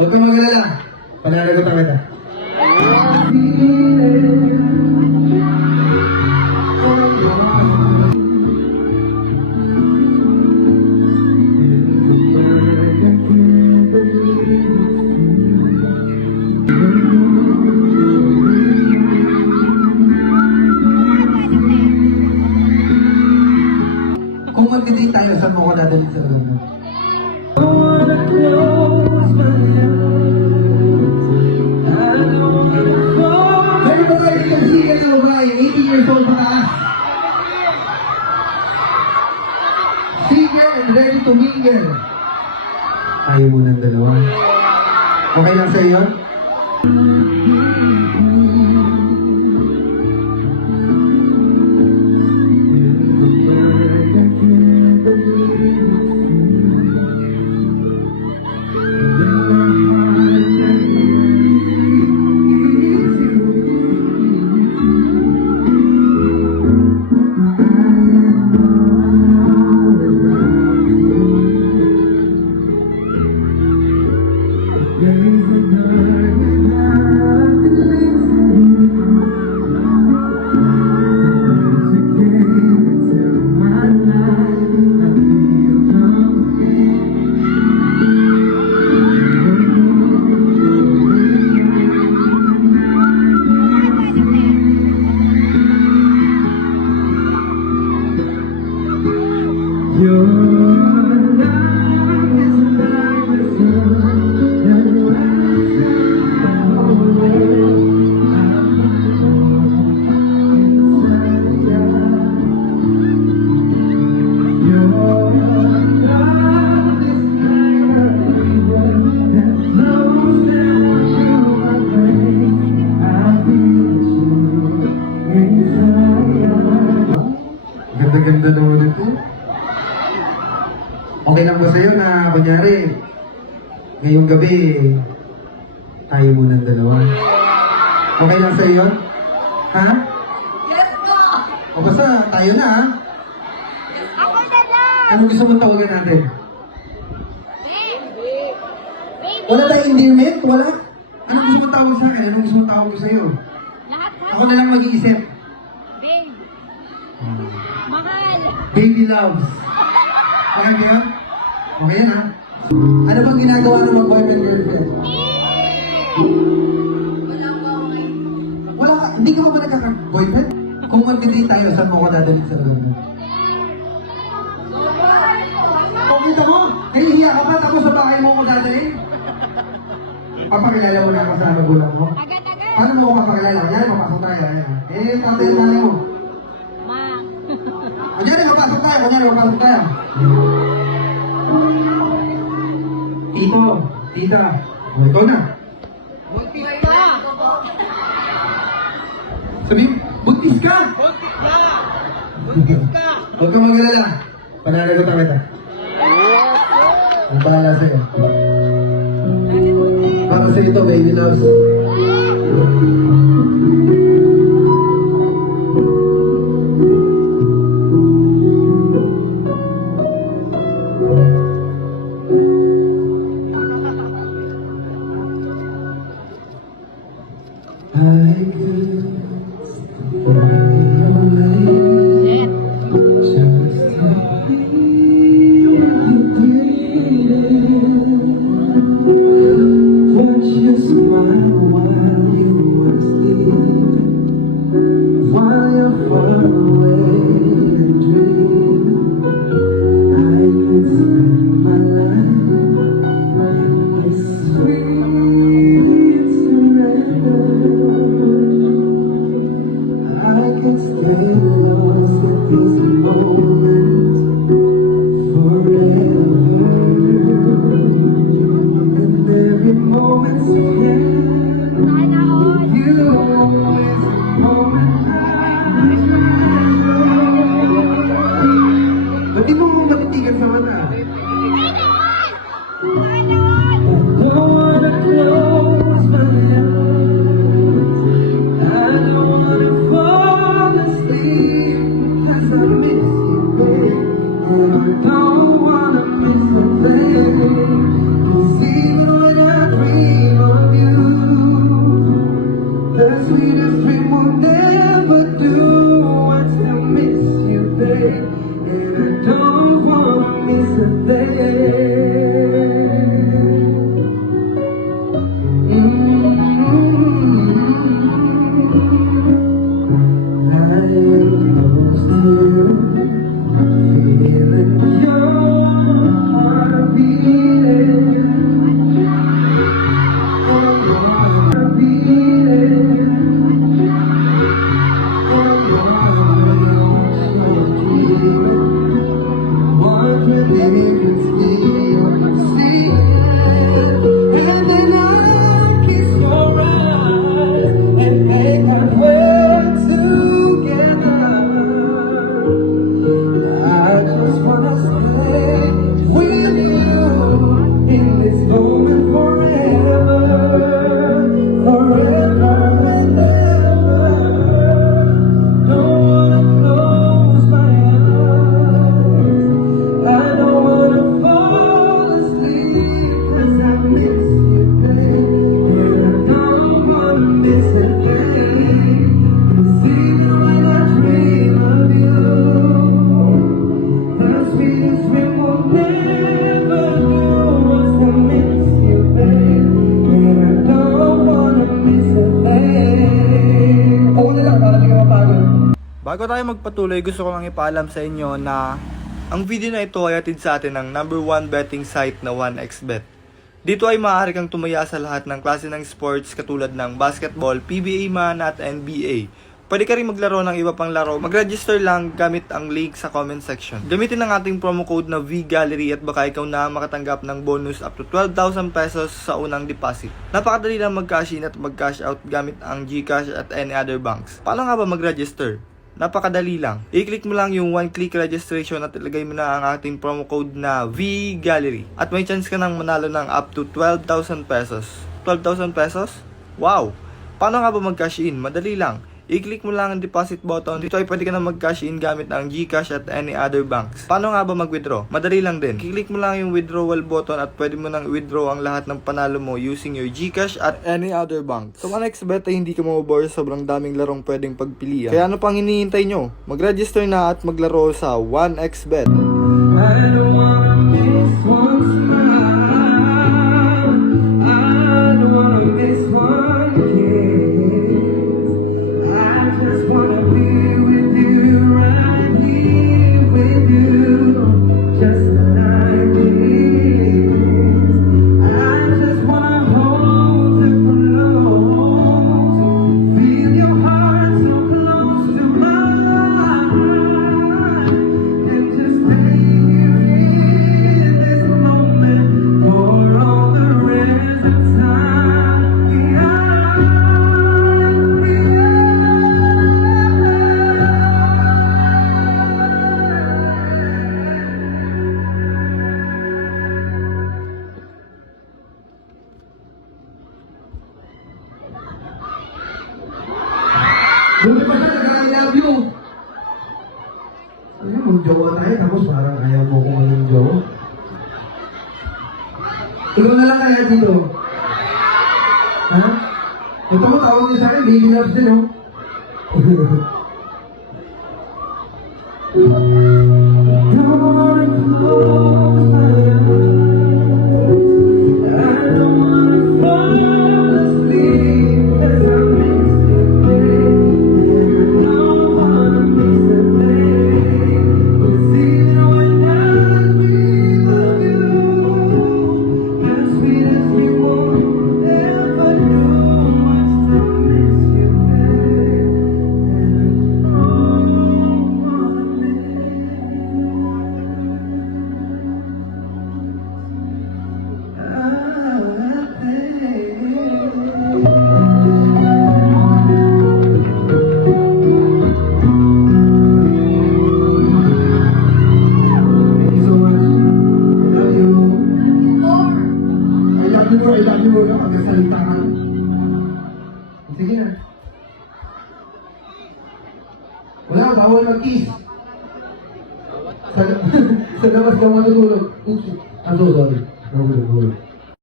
Huwag kang mag-alala. Pananagutan kita. Kung mag-date tayo, saan mo ko dadalhin sa ulo mo? Meron ba kayo dito siya na babae, 18 years old pataas? Single and ready to mingle. Ayaw mo ng dalawa. Okay lang sa'yo yun? Ganda-ganda naman ito. Okay lang ba sa'yo na, kunyari, ngayong gabi, tayo muna ng dalawa? Okay lang sa'yo yun? Ha? Let's go! O basta, tayo na ha? Ako na lang! Anong gusto mong tawagan natin? Baby! Wala tayong endearment? Wala? Anong gusto mong tawag sa akin? Anong gusto mong tawag ko sa'yo? Lahat Ako na lang mag-iisip. Babe! Mahal! Baby loves. Okay ba yan? Okay yan ha? Ano bang ginagawa ng mga boyfriend girlfriend? Wala ko ngayon. Wala ka, hindi ka ba nagkaka-boyfriend? Kung mag-date tayo, saan mo ko dadalhin sa ulo mo? Kung kita mo, nahihiya ka pa, tapos sa bahay mo ko dadalhin? Papakilala mo na ako sa magulang mo? Agad-agad! Paano mo ko papakilala? Yan, papasok tayo. Yan. Tatay mo. Ma! Kunyari, papasok tayo. Papasok tayo. Tito, tita, ikaw na. Buntis ka! Sabi, buntis ka! Buntis ka! Huwag kang mag-alala. Pananagutan kita. Ang pahala sa'yo. Para sa ito, baby loves. I could watch you smile while you are asleep, while you're far away and dream. I could spend my life in sweet surrender. Bago tayo magpatuloy, gusto ko lang ipaalam sa inyo na ang video na ito ay atid sa atin ng number 1 betting site na 1xBet. Dito ay maaari kang tumaya sa lahat ng klase ng sports katulad ng basketball, PBA man at NBA. Pwede ka rin maglaro ng iba pang laro. Mag-register lang gamit ang link sa comment section. Gamitin ang ating promo code na VGallery at baka ikaw na makatanggap ng bonus up to 12,000 pesos sa unang deposit. Napakadali lang mag-cash in at mag-cash out gamit ang GCash at any other banks. Paano nga ba mag-register? Napakadali lang. I-click mo lang yung one-click registration at ilagay mo na ang ating promo code na VGallery. At may chance ka nang manalo ng up to 12,000 pesos. 12,000 pesos? Wow! Paano nga ba mag-cash in? Madali lang. I-click mo lang ang deposit button. Dito ay pwede ka na mag-cash in gamit ang GCash at any other banks. Paano nga ba mag-withdraw? Madali lang din. I-click mo lang yung withdrawal button at pwede mo nang withdraw ang lahat ng panalo mo using your GCash at any other bank. Sa 1xBet ay hindi ka mabobore, sobrang daming larong pwedeng pagpilian. Kaya ano pang hinihintay nyo? Mag-register na at maglaro sa 1xBet. I don't wanna miss one smile. I don't wanna miss one kiss. I just wanna be with you, right here with you, just like this. I just wanna hold you close, feel your heart so close to mine, and just stay here in this moment for all the rest of time. Buti pa siya, I love you. Ano yung magjowa tayo, tapos parang ayaw mo kung anong jowa. Ikaw na lang kaya dito. Ha? Ito mo, tawag niyo sa akin, baby loves din, oh. Don't wanna close my eyes. I don't wanna fall asleep as I miss you, babe. And I know I miss you, babe. 'Cause even when I dream of you, as sweet as you won't ever know, I still miss you, babe. And I don't wanna Thank you so much. I love you. I love you. I love you. Nakakasalita ka. Sige na. Wala, bawal mag-kiss. Sa labas ka matutulog. Oops. I'm so sorry. No, no, no.